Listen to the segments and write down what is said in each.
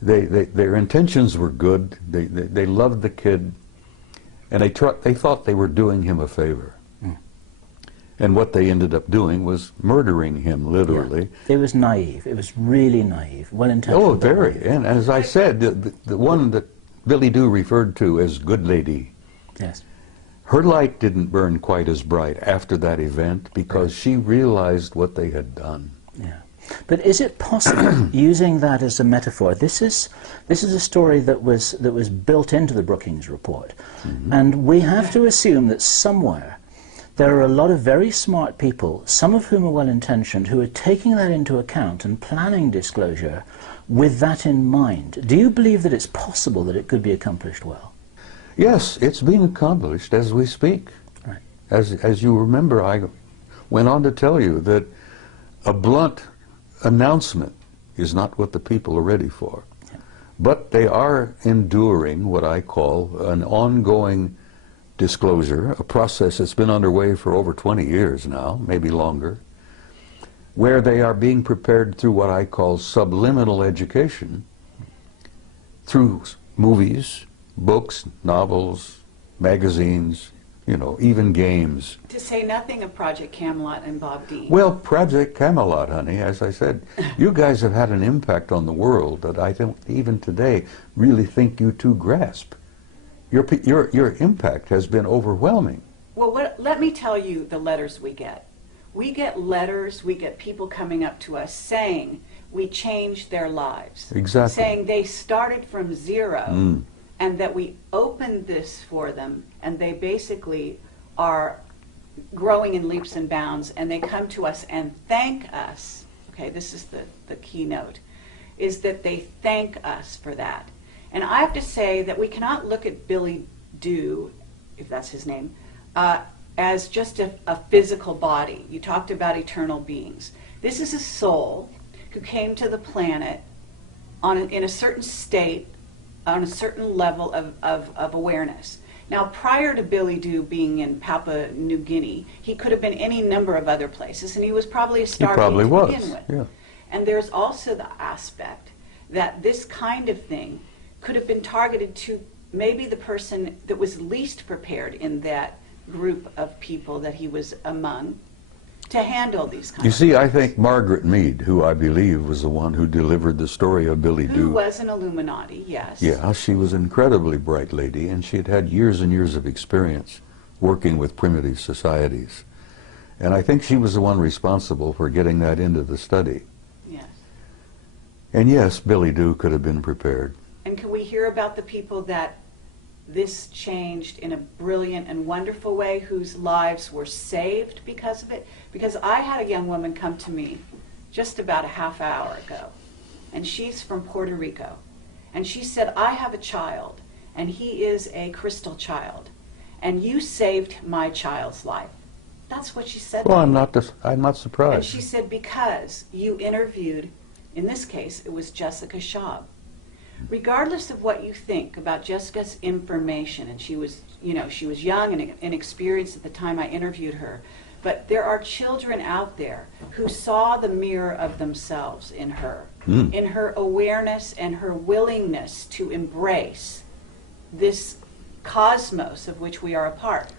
Their intentions were good. They loved the kid, and they thought they were doing him a favor. And what they ended up doing was murdering him, literally. Yeah. It was naive. It was really naive, well-intentioned. Oh, very. And as I said, the one that Billy Doo referred to as Good Lady, yes, her light didn't burn quite as bright after that event because she realized what they had done. Yeah. But is it possible, using that as a metaphor, this is a story that was built into the Brookings report, and we have to assume that somewhere there are a lot of very smart people, some of whom are well-intentioned, who are taking that into account and planning disclosure with that in mind. Do you believe that it's possible that it could be accomplished well? Yes, it's being accomplished as we speak. Right. As you remember, I went on to tell you that a blunt announcement is not what the people are ready for. Yeah. But they are enduring what I call an ongoing disclosure, a process that's been underway for over 20 years now, maybe longer, where they are being prepared through what I call subliminal education, through movies, books, novels, magazines, you know, even games. To say nothing of Project Camelot and Bob Dean. Well, Project Camelot, honey, as I said, you guys have had an impact on the world that I don't even today really think you two grasp. Your impact has been overwhelming. Well, let me tell you the letters we get. We get letters, we get people coming up to us saying we changed their lives. Exactly. Saying they started from zero and that we opened this for them and they basically are growing in leaps and bounds and they come to us and thank us. Okay, this is the keynote, is that they thank us for that. And I have to say that we cannot look at Billy Doo, if that's his name, as just a physical body. You talked about eternal beings. This is a soul who came to the planet in a certain state, on a certain level of awareness. Now, prior to Billy Doo being in Papua New Guinea, he could have been any number of other places, and he was probably a starbeing to begin with. Yeah. And there's also the aspect that this kind of thing could have been targeted to maybe the person that was least prepared in that group of people that he was among to handle these kinds of things. You see, I think Margaret Mead, who I believe was the one who delivered the story of Billy Doo. Who was an Illuminati, yes. Yeah, she was an incredibly bright lady, and she had had years and years of experience working with primitive societies. And I think she was the one responsible for getting that into the study. Yes. And yes, Billy Doo could have been prepared. And can we hear about the people that this changed in a brilliant and wonderful way, whose lives were saved because of it? Because I had a young woman come to me just about a half hour ago, and she's from Puerto Rico. And she said, I have a child, and he is a crystal child, and you saved my child's life. That's what she said. Well, I'm not surprised. And she said, because you interviewed, in this case, it was Jessica Schaub. Regardless of what you think about Jessica's information, and she was, you know, she was young and inexperienced at the time I interviewed her, but there are children out there who saw the mirror of themselves in her awareness and her willingness to embrace this cosmos of which we are a part.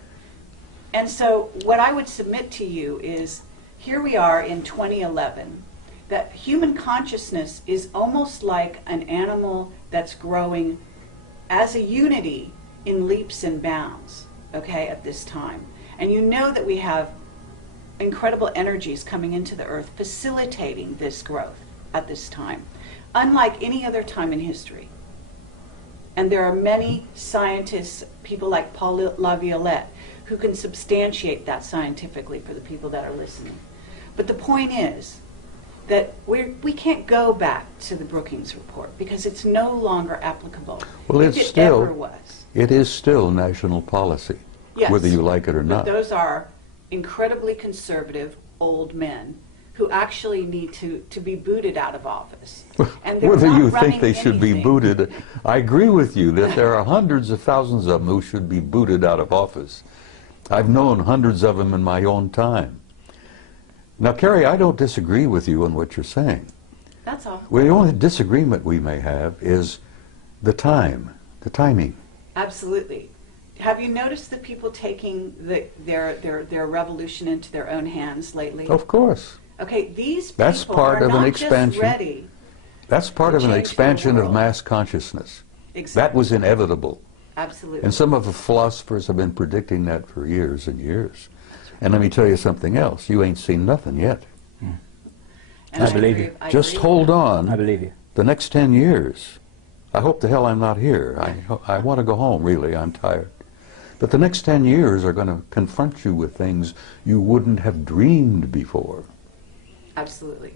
And so what I would submit to you is, here we are in 2011, that human consciousness is almost like an animal that's growing as a unity in leaps and bounds, okay, at this time. And you know that we have incredible energies coming into the earth facilitating this growth at this time, unlike any other time in history. And there are many scientists, people like Paul Laviolette, who can substantiate that scientifically for the people that are listening. But the point is that we can't go back to the Brookings report because it's no longer applicable. Well, if it ever was. It is still national policy, Yes, whether you like it or not. But those are incredibly conservative old men who actually need to be booted out of office. And they're Whether not you think running they should be anything. booted, I agree with you that there are hundreds of thousands of them who should be booted out of office. I've known hundreds of them in my own time. Now, Carrie, I don't disagree with you on what you're saying. That's all. Well, the only disagreement we may have is the timing. Absolutely. Have you noticed the people taking their revolution into their own hands lately? Of course. Okay, these That's people part are of an not expansion. just ready. That's part to of an change the expansion of world. mass consciousness. Exactly. That was inevitable. Absolutely. And some of the philosophers have been predicting that for years and years. And let me tell you something else. You ain't seen nothing yet. And I believe agree- you. I Just agree hold with on. I believe you. The next 10 years. I hope the hell I'm not here. I want to go home, really. I'm tired. But the next 10 years are going to confront you with things you wouldn't have dreamed before. that. Absolutely.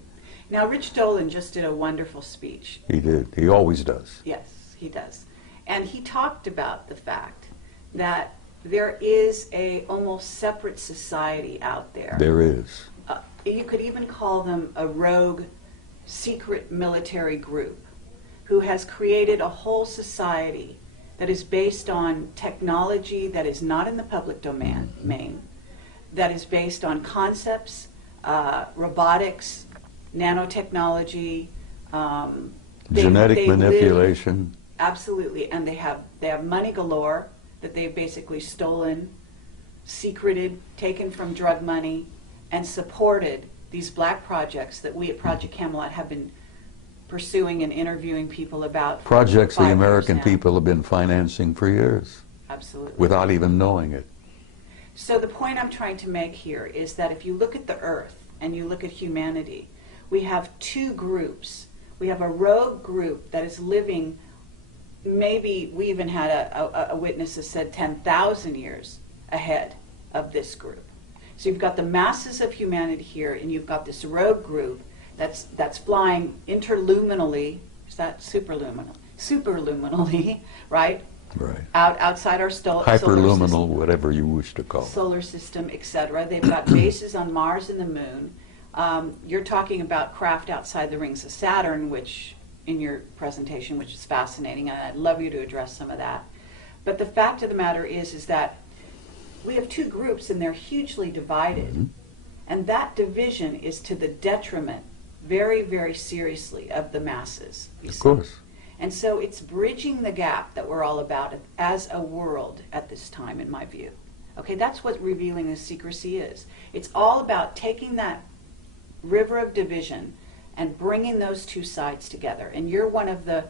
Now, Rich Dolan just did a wonderful speech. He did. He always does. Yes, he does. And he talked about the fact that there is a almost separate society out there. There is. You could even call them a rogue secret military group who has created a whole society that is based on technology that is not in the public domain, that is based on concepts, robotics, nanotechnology, Genetic they manipulation. absolutely, and they have money galore that they've basically stolen, secreted, taken from drug money, and supported these black projects that we at Project Camelot have been pursuing and interviewing people about. Projects for the 5 years American now. people have been financing for years Absolutely. without even knowing it. So the point I'm trying to make here is that if you look at the earth and you look at humanity, we have two groups. We have a rogue group that is living, maybe we even had a witness that said 10,000 years ahead of this group. So you've got the masses of humanity here, and you've got this rogue group that's flying interluminally. Is that superluminal? Superluminally, right? Right. Outside our solar system. Hyperluminal, whatever you wish to call it. Solar system, etc. They've got bases on Mars and the Moon. You're talking about craft outside the rings of Saturn, which in your presentation, which is fascinating, and I'd love you to address some of that. But the fact of the matter is that we have two groups, and they're hugely divided, and that division is to the detriment, very, very seriously, of the masses. Of course. And so it's bridging the gap that we're all about as a world at this time, in my view. Okay, that's what revealing the secrecy is. It's all about taking that river of division and bringing those two sides together. And you're one of the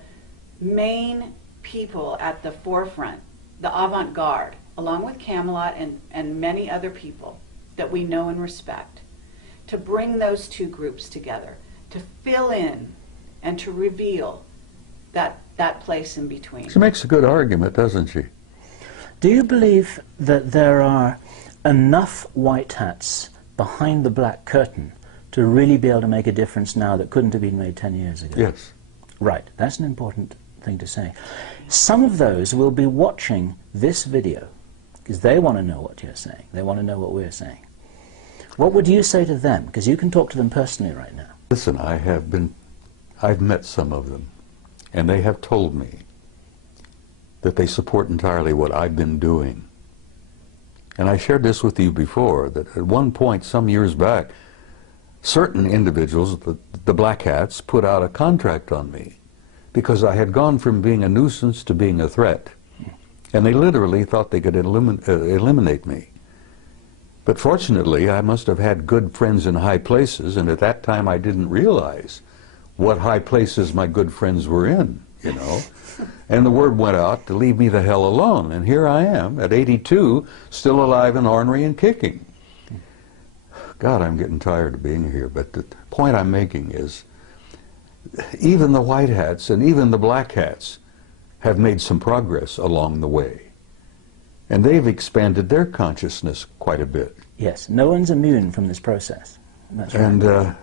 main people at the forefront, the avant-garde, along with Camelot and many other people that we know and respect, to bring those two groups together, to fill in and to reveal that place in between. She makes a good argument, doesn't she? Do you believe that there are enough white hats behind the black curtain to really be able to make a difference now that couldn't have been made 10 years ago? Yes. Right, that's an important thing to say. Some of those will be watching this video because they want to know what you're saying. They want to know what we're saying. What would you say to them? Because you can talk to them personally right now. Listen, I've met some of them, and they have told me that they support entirely what I've been doing. And I shared this with you before, that at one point, some years back, certain individuals, the black hats, put out a contract on me because I had gone from being a nuisance to being a threat. And they literally thought they could eliminate me. But fortunately, I must have had good friends in high places, and at that time I didn't realize what high places my good friends were in, you know. And the word went out to leave me the hell alone. And here I am, at 82, still alive and ornery and kicking. God, I'm getting tired of being here. But the point I'm making is, even the white hats and even the black hats have made some progress along the way. And they've expanded their consciousness quite a bit. Yes, no one's immune from this process. That's right. And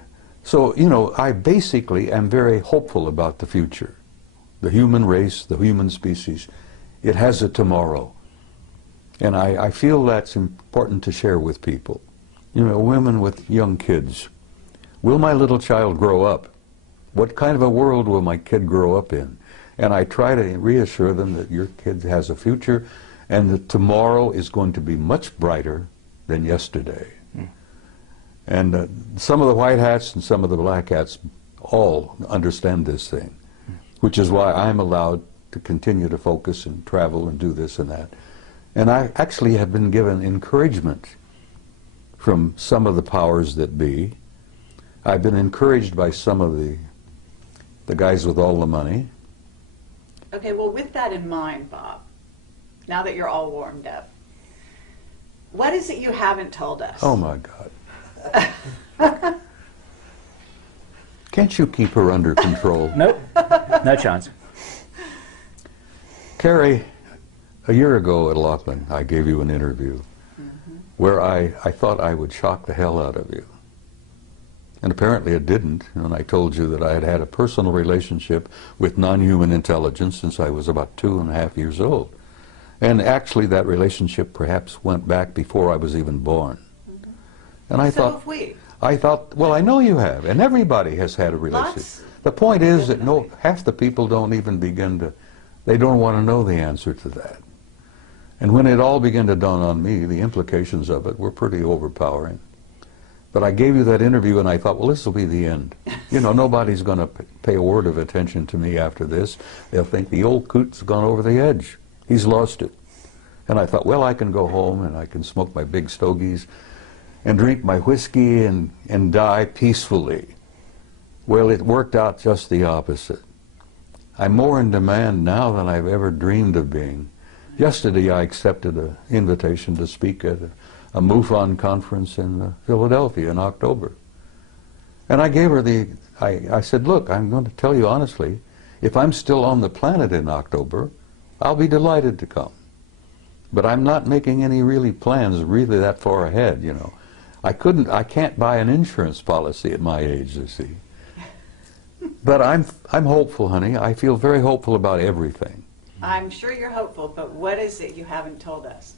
so, you know, I basically am very hopeful about the future. The human race, the human species, it has a tomorrow. And I feel that's important to share with people. You know, women with young kids. Will my little child grow up? What kind of a world will my kid grow up in? And I try to reassure them that your kid has a future and that tomorrow is going to be much brighter than yesterday. And some of the white hats and some of the black hats all understand this thing, which is why I'm allowed to continue to focus and travel and do this and that. And I actually have been given encouragement from some of the powers that be. I've been encouraged by some of the guys with all the money. Okay, well, with that in mind, Bob, now that you're all warmed up, what is it you haven't told us? Oh, my God. Can't you keep her under control? Nope, no chance. Carrie, a year ago at Laughlin, I gave you an interview where I thought I would shock the hell out of you. And apparently it didn't. And I told you that I had had a personal relationship with non-human intelligence since I was about 2.5 years old. And actually that relationship perhaps went back before I was even born. And I So have we. thought, well, I know you have, and everybody has had a relationship. Lots. The point is that half the people don't even begin to, they don't want to know the answer to that. And when it all began to dawn on me, the implications of it were pretty overpowering. But I gave you that interview and I thought, well, this will be the end. You know, nobody's going to pay a word of attention to me after this. They'll think the old coot's gone over the edge. He's lost it. And I thought, well, I can go home and I can smoke my big stogies and drink my whiskey and die peacefully. Well, it worked out just the opposite. I'm more in demand now than I've ever dreamed of being. Yesterday I accepted an invitation to speak at a MUFON conference in Philadelphia in October. And I gave her I said, look, I'm going to tell you honestly, if I'm still on the planet in October, I'll be delighted to come. But I'm not making any plans really that far ahead, you know. I can't buy an insurance policy at my age, you see. But I'm hopeful, honey. I feel very hopeful about everything. I'm sure you're hopeful, but what is it you haven't told us?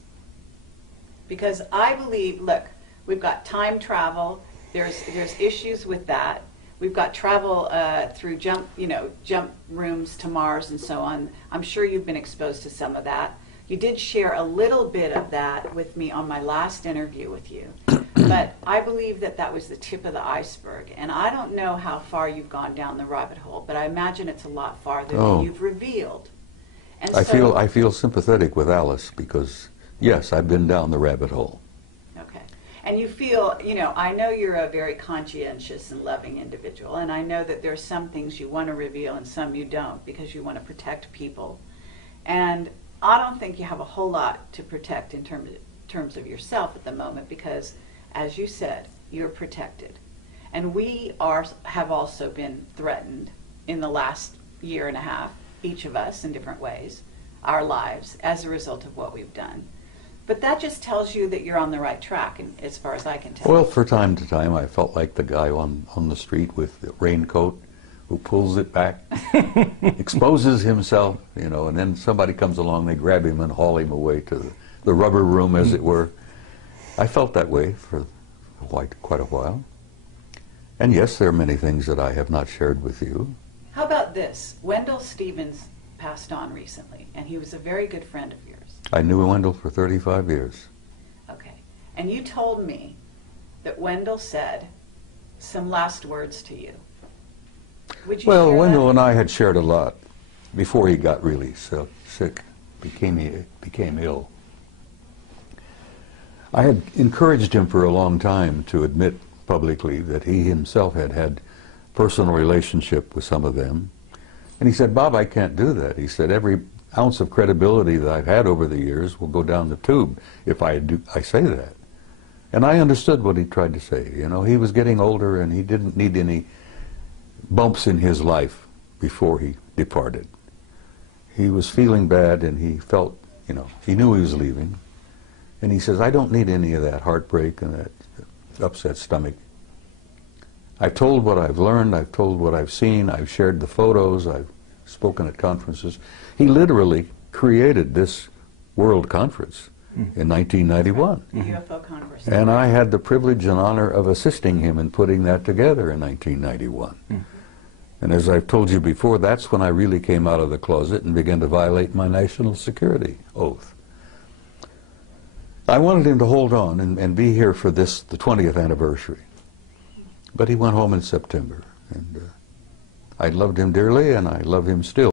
Because I believe, look, we've got time travel. There's issues with that. We've got travel through jump rooms to Mars and so on. I'm sure you've been exposed to some of that. You did share a little bit of that with me on my last interview with you. But I believe that was the tip of the iceberg. And I don't know how far you've gone down the rabbit hole, but I imagine it's a lot farther than you've revealed. And I feel sympathetic with Alice because, yes, I've been down the rabbit hole. Okay. And you feel, I know you're a very conscientious and loving individual, and I know that there's some things you want to reveal and some you don't because you want to protect people. And I don't think you have a whole lot to protect in terms of yourself at the moment because, as you said, you're protected. And we have also been threatened in the last year and a half, each of us in different ways, our lives, as a result of what we've done. But that just tells you that you're on the right track, and as far as I can tell. Well, from time to time, I felt like the guy on the street with the raincoat who pulls it back, exposes himself, and then somebody comes along, they grab him and haul him away to the rubber room, as it were. I felt that way for quite a while. And yes, there are many things that I have not shared with you. How about this? Wendell Stevens passed on recently, and he was a very good friend of yours. I knew Wendell for 35 years. Okay. And you told me that Wendell said some last words to you. Would you Well, share Wendell that? and I had shared a lot before he got really sick, became ill. I had encouraged him for a long time to admit publicly that he himself had had personal relationship with some of them. And he said, Bob, I can't do that. He said, every ounce of credibility that I've had over the years will go down the tube if I say that. And I understood what he tried to say. He was getting older and he didn't need any bumps in his life before he departed. He was feeling bad and he felt, he knew he was leaving. And he says, I don't need any of that heartbreak and that upset stomach. I've told what I've learned, I've told what I've seen, I've shared the photos, I've spoken at conferences. He literally created this world conference in 1991. The UFO Congress. And I had the privilege and honor of assisting him in putting that together in 1991. And as I've told you before, that's when I really came out of the closet and began to violate my national security oath. I wanted him to hold on and be here for the 20th anniversary. But he went home in September. And I loved him dearly, and I love him still.